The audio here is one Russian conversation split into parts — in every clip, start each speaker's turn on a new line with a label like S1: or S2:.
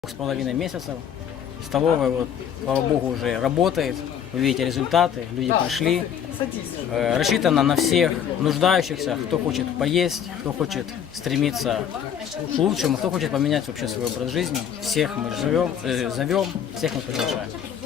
S1: 2,5 месяцев. Столовая, вот, слава богу, уже работает. Вы видите результаты, люди пришли. Рассчитана на всех нуждающихся, кто хочет поесть, кто хочет стремиться к лучшему, кто хочет поменять вообще свой образ жизни. Всех мы зовем, всех мы приглашаем.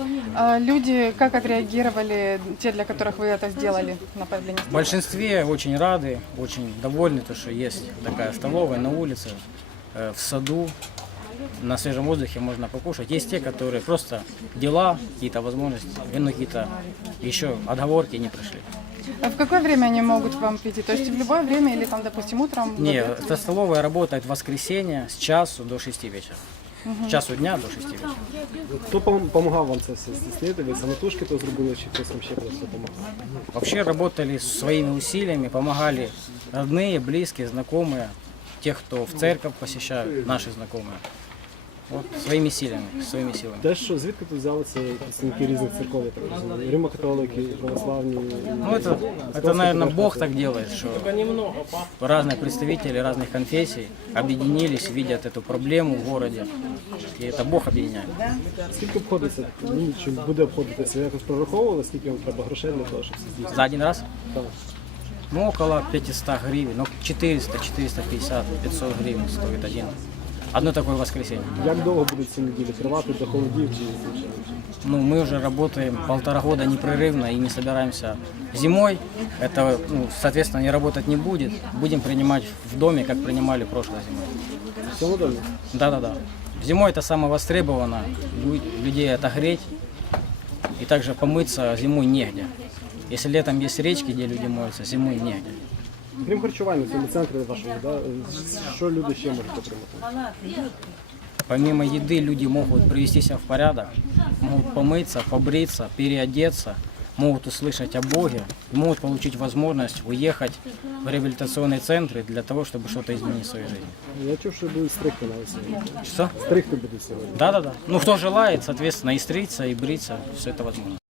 S2: Люди как отреагировали, те, для которых вы это сделали на появление?
S1: В большинстве очень рады, очень довольны, то, что есть такая столовая на улице, в саду. На свежем воздухе можно покушать. Есть те, которые просто дела, какие-то возможности, какие-то еще отговорки не прошли.
S2: А в какое время они могут к вам прийти? То есть в любое время или там, допустим, утром?
S1: Нет, эта столовая работает в воскресенье с часу до 6 вечера. С часу дня до 6 вечера.
S3: Хто допомагав вам це все здійснити? Ви самотужки то зробили, чи хтось вам ще просто допомагав?
S1: Вообще работали своими усилиями, помогали родные, близкие, знакомые, те, кто в церковь посещают, наши знакомые. Вот своими силами, своими силами.
S3: Те, що звідки тут взялися представники різних церков, я так розумію? Римо-католики, православні?
S1: Ну, это, наверное, Бог так делает, что разные представители разных конфессий объединились, видят эту проблему в городе, и это Бог объединяет.
S3: Скільки обходиться, чи буде обходитися? Ви якось прораховували, скільки вам треба грошей для того, щоб все здійснити?
S1: За один раз?
S3: Так.
S1: Ну, около 500 гривен, ну, 400, 450, 500 гривен стоит одно такое воскресенье.
S3: Як довго будуть ці неділі? Тривати до холодів чи звичайно?
S1: Ну, мы уже работаем 1,5 года непрерывно и не собираемся зимой. Это, ну, соответственно, не работать не будет. Будем принимать в доме, как принимали прошлой зимой.
S3: В цьому домі?
S1: Да. Зимой это самое востребовано. Людей отогреть. И также помыться зимой негде. Если летом есть речки, где люди моются, зимой негде.
S3: Крім харчування в цьому центрі вашому, да, що люди ще можуть отримати?
S1: Помимо еды люди могут привести себя в порядок, могут помыться, побриться, переодеться, могут услышать о Боге, и могут получить возможность уехать в реабилитационные центры для того, чтобы что-то изменить в своей жизни.
S3: Я чув, що будуть стригти навіть сьогодні.
S1: Что?
S3: Стригти будуть сьогодні.
S1: Да. Ну, кто желает, соответственно, и стричься, и бриться, все это возможно.